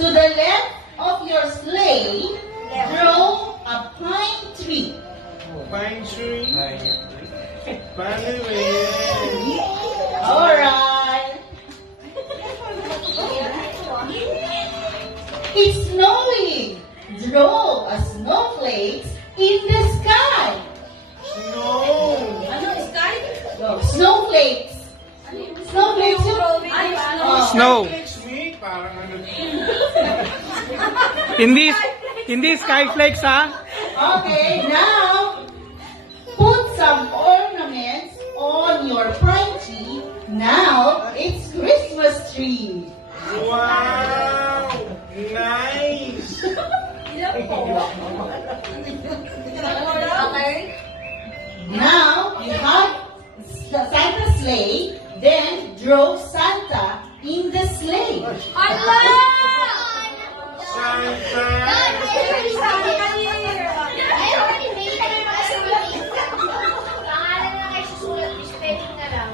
To the left of your sleigh, draw a pine tree. Pine tree. Paano ba yan? Alright. It's snowing. Draw a snowflake in the sky. Snow. Ano, sky? Snowflakes. Snowflakes yun. Ay, ano? Snow. Next week, parang ano. Hindi skyflakes ha. Okay, now put some ornaments on your pine tree. Now it's Christmas tree. Wow! Nice! Okay. Now you have Santa's sleigh. Then draw Santa in the sleigh. Hala! Santa! I already made it. Pangalan na kayo susulat, spelling na lang.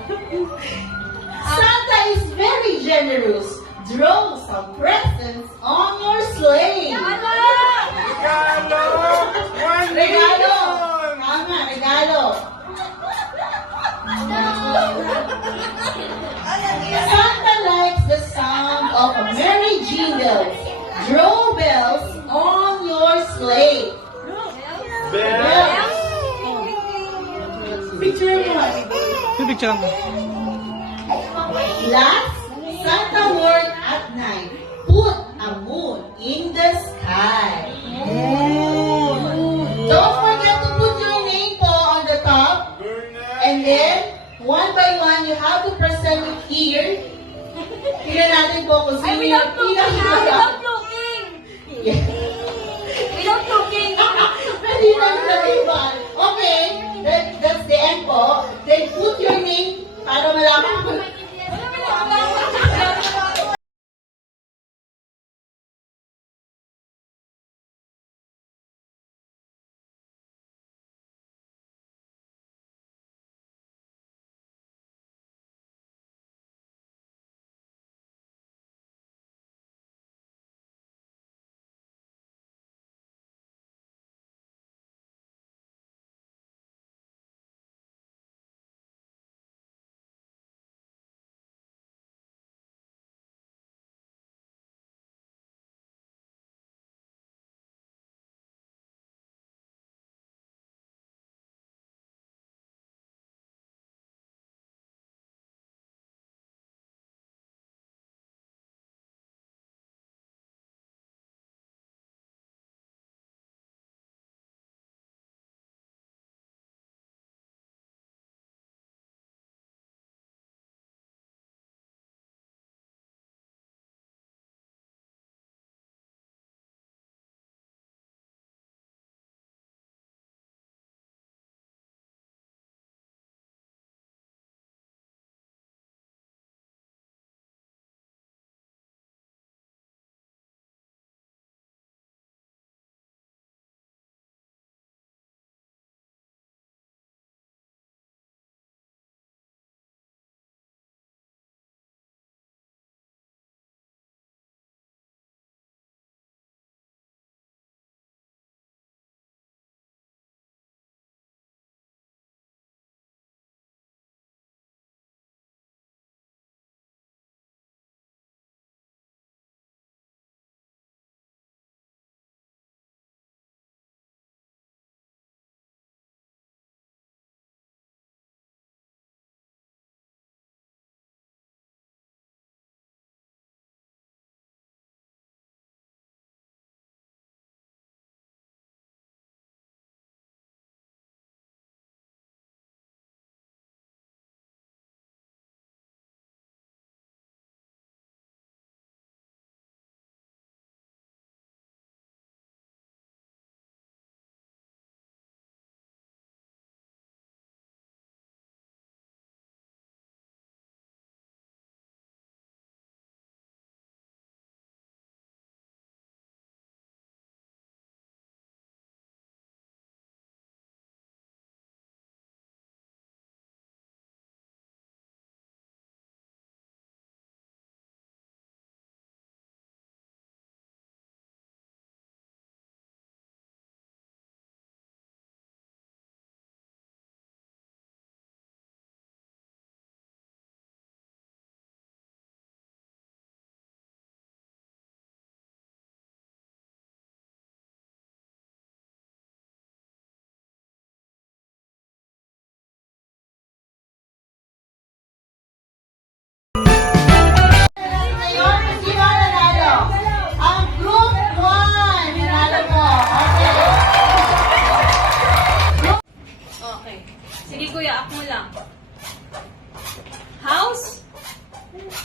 Santa is very generous. Draw some presents on your sleigh. Regalo! 1 Regalo. million! Tama, regalo. Santa likes the sound of a merry jingle. Draw bells on your sleigh. Bells! Picture mo. Picture mo. Last, Santa word at night. Put a moon in the sky. Don't forget to put your name po on the top. And then, one by one, you have to present it here. Tingnan natin po kung sino yung Without looking! Yeah. Without looking! Hindi na iba. Okay, that's the end po. Then put your name para malaman ko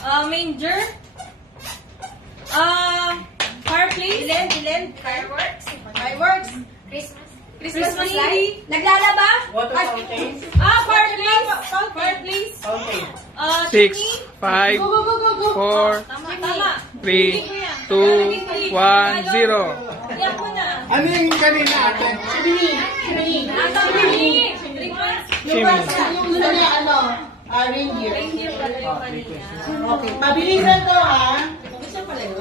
Manger. Fireplace. Dilim. Fireworks. Christmas. Christmas tree. Naglalaba. Water fountain. Fireplace. Fireplace. Fountain. 6, Chimney. 5, Go, go, go, go, go. 4, Tama. 3, 2, 1, 0. Iyak mo na. Ano yung kanina ate? Chimney. Chimney. 3 points. Yung una na ano, reindeer. Reindeer pala yung kanina. Okay, mabilisan to ha. Gusto pala yun.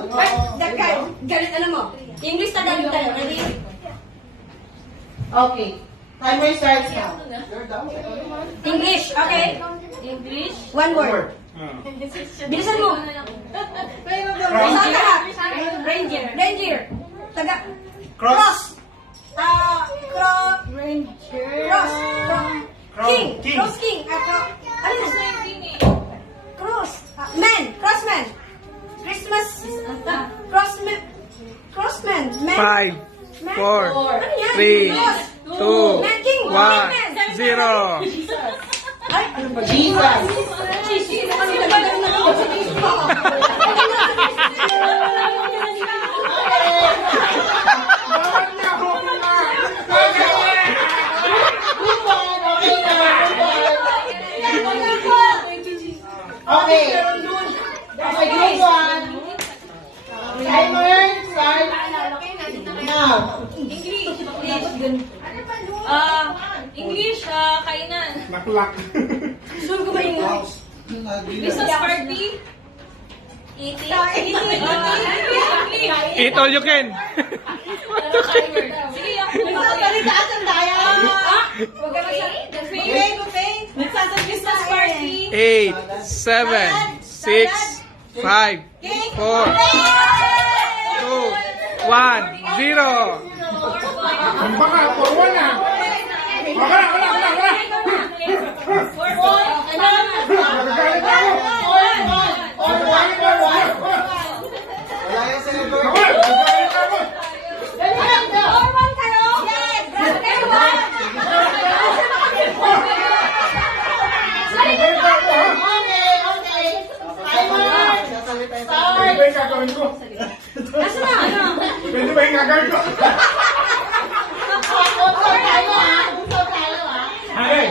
Galit, alam mo. English Tagalog tayo. Ready? Okay, timer starts now. English, okay? English. One word. Bilisan mo. Saan ka? Ranger. Taga. Cross. Cross. King. Cross king. Ano yun? Cross. Crossman. Christmas. Crossman. 5, 4, 3, 2, 1, 0. Jesus. Bakit niya ako na? Good one, okay na, good one. Okay. Okay, good one. Timer start now. English, kainan. Naklak. Gusto ko ba English? Christmas party? Eating. Eat all you can. Sige, ako. Nagsasalitasan tayo. Huwag ka masyadong. Buffet. Christmas party. 8, 7, 6, 5, 4, 2, 1, 0. Baka, purwa na. Wala. Nagagalit ako. Wala yan sa number. Nagagalit ako. Nagagalit ako, ha? Okay. Timer Sasalita yung Pwede ba yung gagawin ko? Pwede ba yung gagawin ko? Usap tayo ha. Okay.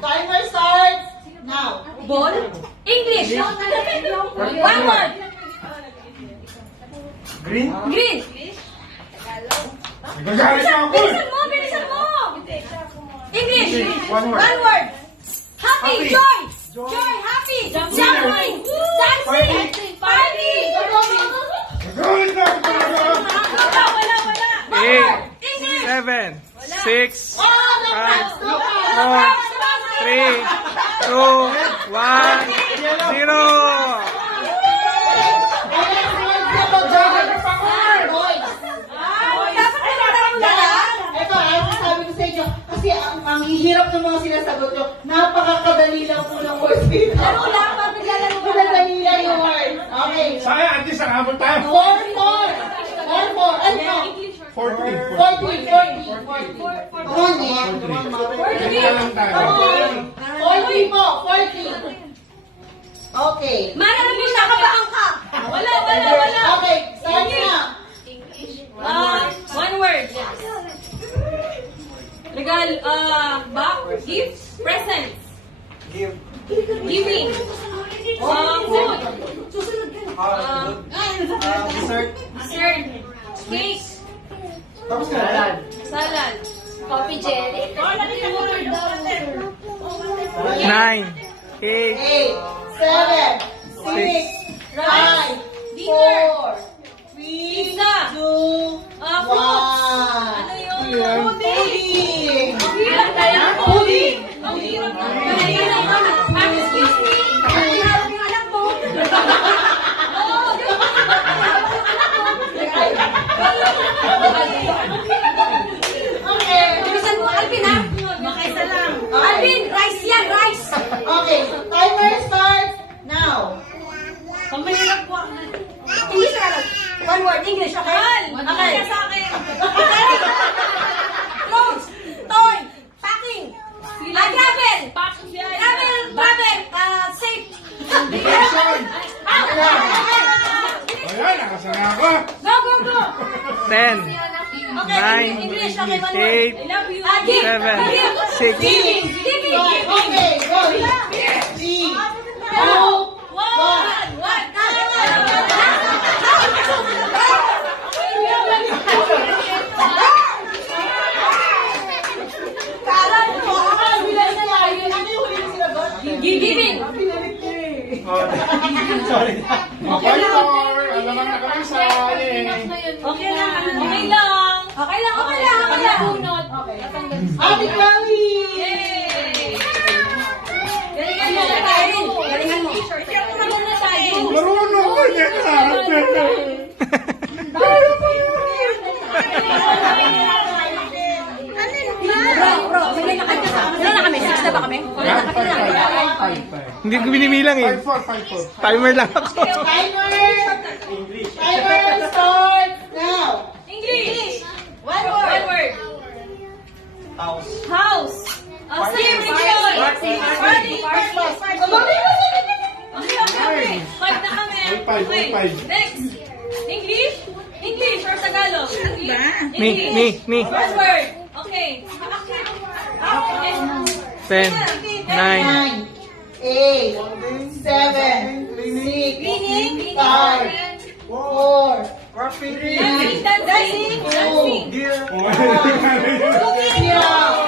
Timer starts now. Ball? English. One word. Green. Green. Nagagalit na ako. Bilisan mo. English. One word. One word. Happy. Happy. Joy. Happy. Jumping. Dancing. Party. Nagagalit na ako talaga. Wala. 8, 7, 6, 5, 4, 3, 2, 1, 0. Ito, sabi ko sa inyo, kasi ang hihirap ng mga sinasagot nyo, napakakadali lang po ng words dito. Madali lang yung words. Okay. Sayang, at least nakabot tayo. 4. Ano? 40. 40. Come on, man. Kaya lang tayo. 40 po. 40. Okay. Marami na kabaan ka. Wala. Okay, start na. One word. Regal, gift, presents, Give. giving, food, Dessert. dessert, cake, salad, Coffee jelly. 9, 8, 8, 7, 6, 5, 4, 3, pizza, 2, 1. Ano yun? Pudding. Ang hirap kaya. Pudding. Ang hirap na. Excuse me. Ang hirap yung anak mo. Okay. Bilisan mo, Alvin, ha? Makaisa lang. Alvin, rice yan, rice. Okay, timer starts now. Pamahirap po. English na lang. One word, English, okay? Okay. Sa akin. Clothes, toy, packing, travel, safe. Ayan, nakasana ako. Go, go, go! 10, Okay, 9, English, okay, one word. 8, I love you. Give. 7, Give. 6, Giving. Giving. Okay, go. 3, 2, One. Giving. Sorry. Okay, Lord. Alamang na kami sa Okay lang. Okay lang. Okay lang. Bunot. Ate Chloe! Galingan mo. Galingan mo. Galingan mo tayo. Marunong ko niya ka. Bro, sige na kayo. Ilan na kami? 6 na ba kami? Hindi ko binimilang eh. 5-4. Timer lang ako. Timer start now! English. One word. House. House. Same region. Party. Okay. 5 na kami. All five. Next. English or Tagalog? Me. One word. Okay. 10, 9, 8, 7, 6, 5, 4, Graffiti. Dancing. Gear. yeah.